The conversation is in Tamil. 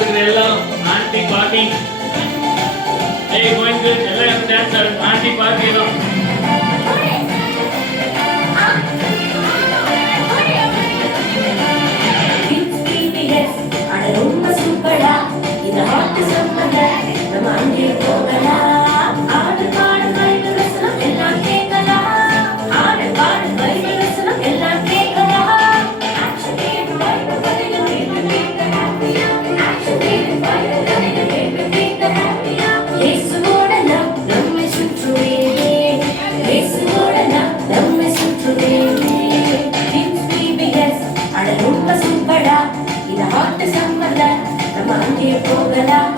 வந்திருக்கிற எல்லாம் ஆன்டி பாட்டி going good எல்லாம் டான்ஸ் ஆடுங்க ஆன்டி பாட்டி தான் ரொம்ப சூப்பரா இந்த ஹாட் சம்மர்ல நம்ம அங்கே போகலாம் ஆடு பாடு பைபிள் வசனம் எல்லாம் கேட்கலாம் ஆடு பாடு பைபிள் வசனம் எல்லாம் கேட்கலாம் ஆக்ஷன் கேட் பைபிள் கதைகள் கேட்கலாம் ஆக்ஷன் கேட் பைபிள் கதைகள் கேட்கலாம் இயேசுவோட லவ் நம்மை சுற்றுவே இயேசுவோட லவ் நம்மை சுற்றுவே கிங்ஸ் பிபிஎஸ் அட ரொம்ப சூப்பரா இந்த ஹாட் சம்மர்ல நம்ம அங்கே போகலாம்